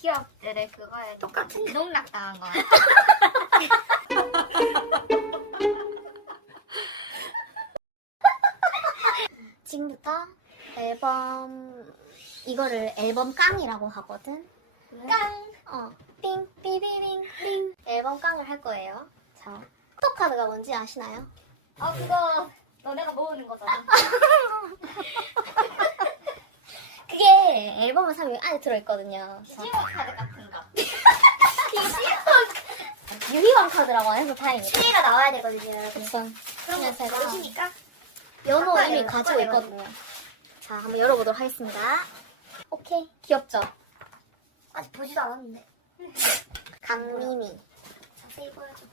기업들의 그거에 똑같은 농락당한 거. 지금부터 이거를 앨범 깡이라고 하거든. 깡. 띵 삐비링 띵. 앨범 깡을 할 거예요. 자, 포토카드가 뭔지 아시나요? 그거 너네가 모으는 거잖아. 그게 앨범을 사면 안에 들어있거든요. 시험 카드 같은 거. 유희왕 카드라고 해서 다행이다. 시가 나와야 되거든요. 우선 그런 거 제가 모르시니까? 연호 바꿔야 이미 돼요, 가지고 바꿔야 있거든요. 자, 한번 열어보도록 하겠습니다. 오케이, 귀엽죠? 아직 보지도 않았는데. 강민이. 자세히 보여줘.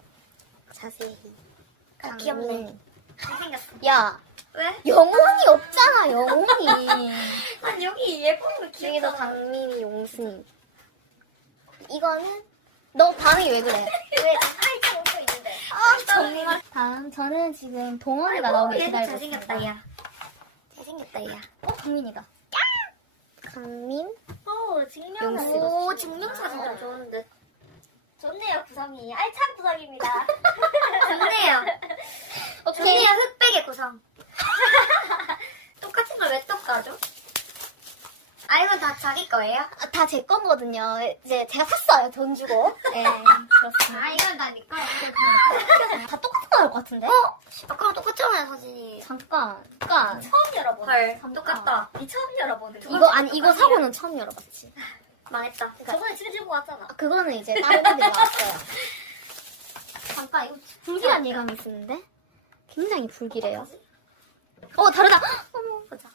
자세히. 귀엽네. 잘생겼어. 야, 왜? 영혼이 없잖아, 영혼이. 아니 여기 예뻐서 여기도 귀엽다. 강민이 용순이. 이거는 너 반응이 왜 그래? 왜 하이트 옷도 있는데? 정말. 다음 저는 지금 동원이가 나오길 얘도 기다리고 잘생겼다 있습니다. 야. 잘생겼다 야. 강민이다. 강민. 오 증명사진. 오 증명사진 좋은데. 좋네요 구성이. 알찬 구성입니다. 좋네요. 오케이. 좋네요 흑백의 구성. 똑같은 걸 왜 똑까죠? 아 이건 다 자기 거예요? 다 제 거거든요. 이제 제가 샀어요, 돈 주고. 네, 그렇습니다. 이건 다 네 거야. 다 똑같은 거 나올 것 같은데? 아까랑 똑같잖아요 사진이. 잠깐. 처음 열어보네. 헐 잠깐. 똑같다. 이 처음 열어보는. 이거 사고는 처음 열어봤지. 망했다. 저번에 집에 들고 왔잖아. 그거는 이제 다른 분들이 나왔어요. 잠깐, 이거 불길한 예감이 있었는데? 굉장히 불길해요. 다르다! 어머, 보자.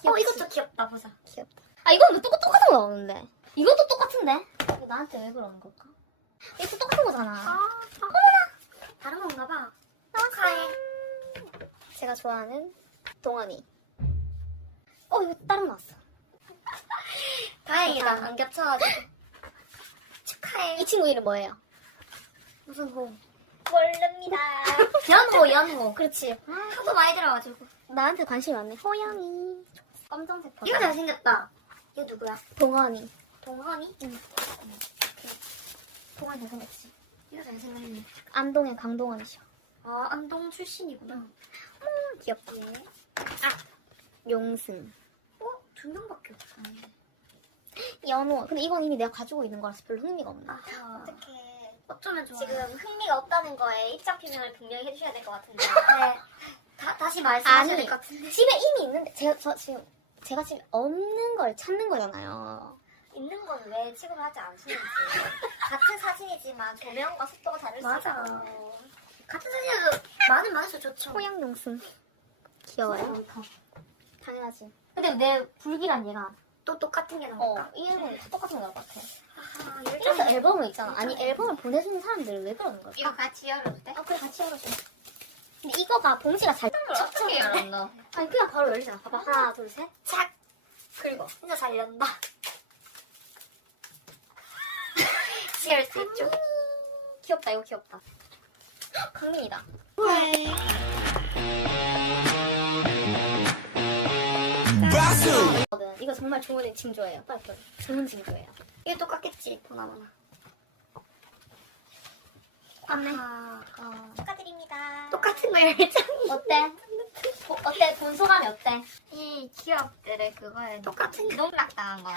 귀엽지? 이것도 귀엽다. 보자. 귀엽다. 이건 왜 똑같은 거 나오는데? 이것도 똑같은데? 이거 나한테 왜 그러는 걸까? 이거 똑같은 거잖아. 어머나. 다른 건가 봐. 축하해. 제가 좋아하는 동안이. 이거 따로 나왔어. 다행이다. 안 겹쳐가지고. 축하해. 이 친구 이름 뭐예요? 무슨 호? 모릅니다. 연호. 그렇지. 하도 많이 들어가지고. 나한테 관심이 많네. 호영이. 검정색 이거 버전. 잘생겼다. 이거 누구야? 동안이. 동헌이? 동안이 잘생겼지. 이거 잘생겼네. 안동의 강동원이죠. 아, 안동 출신이구나. 귀엽다. 용승. 두 명밖에 없어. 연호. 근데 이건 이미 내가 가지고 있는 거라서 별로 흥미가 없나? 어떡해. 어쩌면 좋아. 지금 흥미가 없다는 거에 입장 표명을 분명히 해주셔야 될 것 같은데. 네. 다시 말씀하셔야 아니, 될 것 같은데. 집에 이미 있는데 제가 지금 없는 걸 찾는 거잖아요. 있는 건 왜 취급을 하지 않으시는지. 같은 사진이지만 조명과 속도가 다를 수 맞아. 있어요. 같은 사진에도 많은 많을수록 좋죠. 호양 용승. 귀여워요. 많다. 당연하지. 근데 내 불길한 얘가 또 똑같은 게 나올까? 이 앨범이 다 똑같은 거 나올 것 같아. 아, 그래서 앨범을 있잖아. 아니 앨범을 보내주는 사람들은 왜 그러는 걸까? 이거 같이 열어도 돼? 그래 같이 열어줘. 근데 이거가 봉지가 잘 어떻게 열었노? 아니 그냥 바로 열리잖아. 봐봐. 하나 둘 셋. 착! 긁어. 진짜 잘 연다. 지을 수 있죠. 귀엽다. 이거 귀엽다. 강민이다. 이거 정말 좋은 징조예요. 빨리. 좋은 징조예요. 이거 똑같겠지, 보나마나. 맞네. 축하드립니다. 똑같은 거 열자. 어때? 어때? 본 소감이 어때? 이 기업들의 그거에 똑같은 거. 농락당한 거.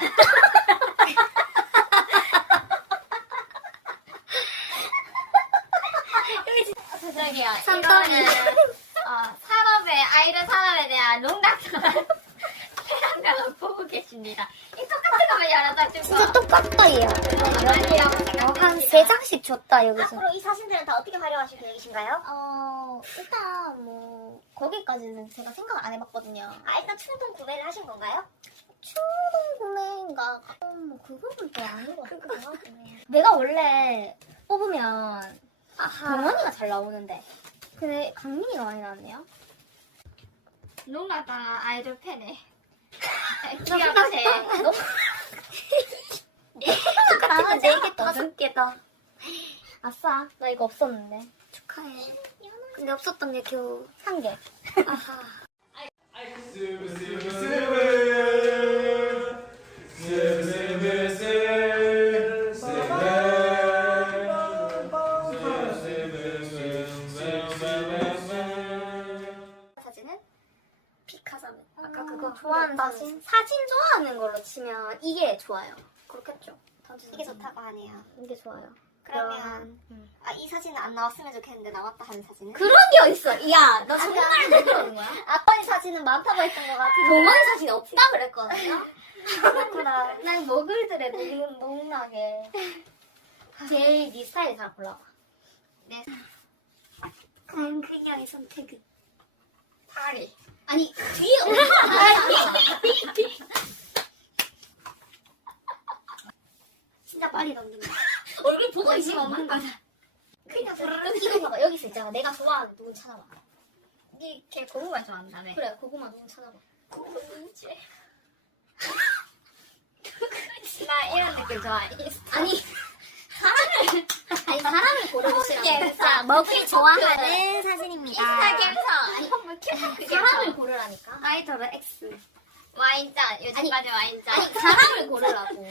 저기요. 산더미. 이거는 아이돌 산업에 대한 농락당한 태양광을 보고 계십니다. 이 똑같은 거만 열어가지고. 진짜 똑같다, 얘. 아니라고 생각했습니다. 한 3장씩 줬다, 여기서. 앞으로 이 사진들은 다 어떻게 활용하실 계획이신가요? 일단 뭐 거기까지는 제가 생각을 안 해봤거든요. 일단 충동 구매를 하신 건가요? 충동 구매인가? 뭐 그거는 또 아닌 것 같기도 하고. 내가 원래 뽑으면 동원이가 잘 나오는데 근데 강민이가 많이 나왔네요. 농락당한 아이돌 팬에. 귀엽대. 너무 나는 4개, 5개다. 아싸, 나 이거 없었는데. 축하해. 근데 없었던 게 겨우. 3개. 아하. 스브스브스브 이게 좋아요. 그렇겠죠. 이게 좋다고 하네요. 이게 좋아요. 그러면 이 사진은 안 나왔으면 좋겠는데 나왔다 하는 사진은? 그런 게 어딨어. 야, 너 정말 왜 그러는 거야? 아빠의 사진은 많다고 했던 것 같은데. 동원이 사진이 없다 그랬거든요. 그렇구나. 난 먹을들에 농락에. 제일 네 스타일이 잘 골라봐. 과연 그녀의 선택은? 파리. 아니, 뒤에 진짜 빨리 넘긴다. 얼굴 보고 관심 있으면 없는 거다. 그냥 이거 봐봐. 여기서 있잖아. 내가 좋아하는 누군 찾아봐. 니걔 고구마 좋아한다며. 그래, 고구마 누군 찾아봐. 누구지? 나 이런 느낌 좋아해. 아니, 사람을 고르시라고. 자, 먹을 좋아하는 사진입니다. 인스타그램에서 한번 큐 사람을 고르라니까. 아이돌은 X. 와인잔. 요즘까지 와인잔. 아니, 사람을 고르라고.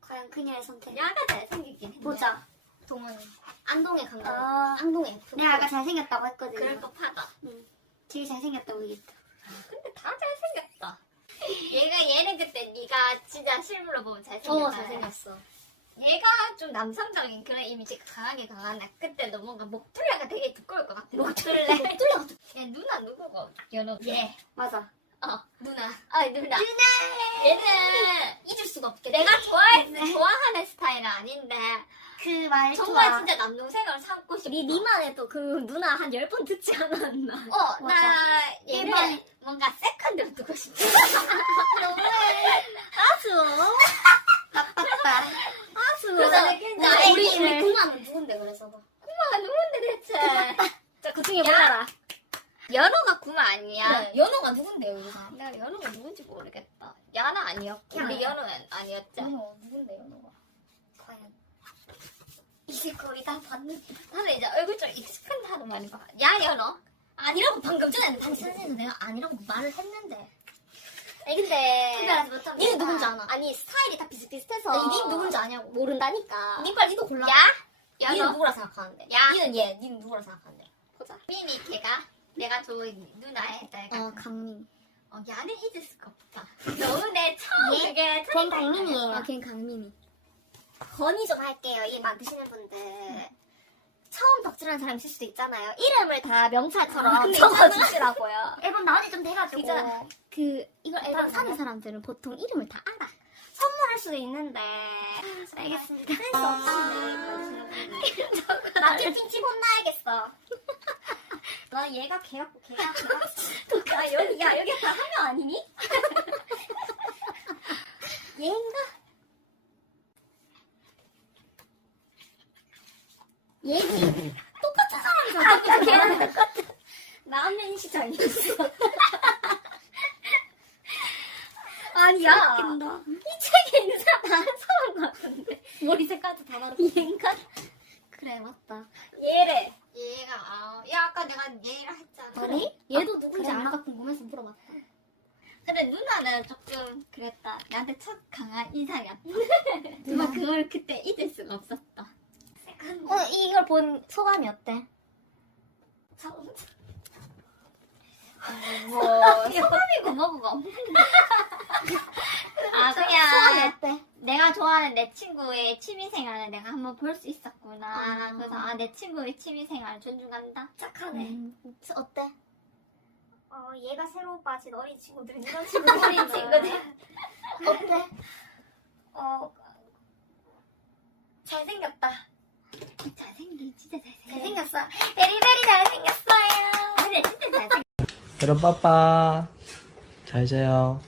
과연 그녀의 선택? 야가 잘생기긴 했네. 보자. 동원이. 안동에 간 거. 아. 안동에. 내가 아까 잘생겼다고 했거든요. 그럴 법하다. 제일 잘생겼다고 얘기했다. 근데 다 잘생겼다. 얘는 그때 네가 진짜 실물로 보면 잘생겼다. 잘생겼어. 얘가 좀 남성적인 그런 이미지가 강한데 그때도 뭔가 목둘레가 되게 두꺼울 것 같아. 목둘레. 얘 누나 누구고? 연호. 얘. 맞아. 누나. 누나. 얘는 잊을 수가 없게. 내가 좋아하는 스타일은 아닌데 그 말투와 정말 진짜 남동생을 삼고 싶어. 우리 니만에도 그 누나 한 10번 듣지 않았나? 나 맞아. 얘를 일반- 뭔가 세컨드로 두고 싶어. 아수. 나빴다. 아수. 그래서 나 나 우리 애기를- 구마는 누군데 그래서. 구마가 누군데 대체? 자, 그 중에 골라라. 연호가 구마 아니야? 그래, 연호가 누군데요, 여기서? 내가 연호가 누군지 모르겠다. 야나 아니었고 우리 야나. 연호는 아니었지. 연호 누군데, 연호가? 과연 이제 거의 다 봤는데. 나는 이제 얼굴 좀 익숙한 많이 봐. 야 연호. 아니라고 방금 전에 당신한테는 내가 아니라고 말을 했는데. 아니, 특별하지 근데. 못한 니는 거다. 누군지 아나? 아니 스타일이 다 비슷비슷해서. 아니, 니 누군지 아냐고. 모른다니까. 니 빨리 이거 골라. 야 니는 연호. 누구라 생각하는데? 야. 니는 얘, 니는 누구라 생각하는데? 보자. 민이 걔가 내가 좋은 누나의 딸 같은. 강민. 야는 잊을 수가 없다. 너무 내 처음 얘? 그게 걘 강민이에요. 걔는 강민이. 건의 좀 할게요. 이 만드시는 분들. 처음 덕질하는 사람 있을 수도 있잖아요. 이름을 다 명찰처럼 근데 적어주시라고요. 앨범 나온 지 좀 돼가지고. 있잖아. 이걸 앨범 일단 사는 사람들은 보통 이름을 다 알아. 선물할 수도 있는데. 알겠습니다. 할수 없이. 나 찡찡 혼나야겠어. 너 얘가 걔였고 걔가. 야, 여기 다 한 명 아니니? 얘인가? 얘지. 똑같은 사람이잖아. 걔랑 똑같아. 나 한 명 인식 잘못했어. 아니야. 웃긴다. 이 책에 있는 사람 다른 사람 같은데. 머리 색깔도 다 다르고. 얘인가? 그래 맞다. 얘래. 얘가 야 아까 내가 얘라 했잖아. 아니? 얘도 누군지 그래, 알까 궁금해서 물어봤다. 근데 누나는 조금 그랬다. 나한테 첫 강한 인상이야. 누나. 누나 그걸 그때 잊을 수가 없었다. 이걸 본 소감이 어때? 뭐 소감이고 뭐고가 없는데. 소감이 그냥 어때? 내가 좋아하는 내 친구의 취미생활을 내가 한번 볼 수 있었구나. 아. 그래서 내 친구의 취미생활 존중한다. 착하네. 어때? 얘가 새로 빠진 어린 친구들은 이런 어린 친구들이구나. 친구들. 어때? 잘생겼다. 진짜 잘생겼어. 잘생겼어. 베리베리 잘생겼어요. 근데 진짜 잘생겼어. 여러분 빠빠 잘 자요.